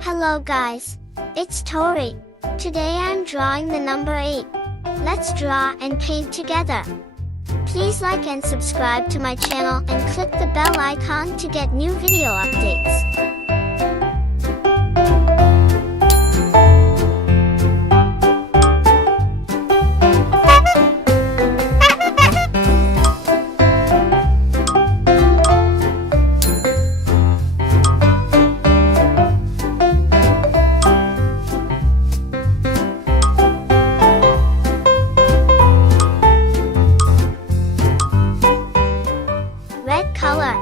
Hello guys, it's Tori. Today I'm drawing the number 8. Let's draw and paint together. Please like and subscribe to my channel and click the bell icon to get new video updates. Red color.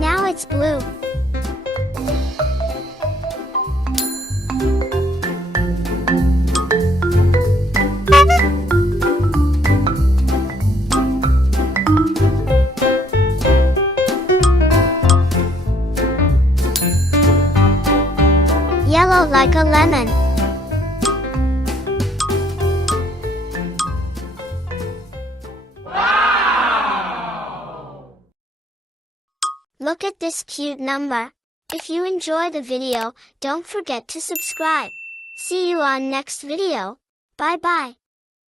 Now it's blue. Yellow like a lemon. Look at this cute number. If you enjoy the video, don't forget to subscribe. See you on next video. Bye bye.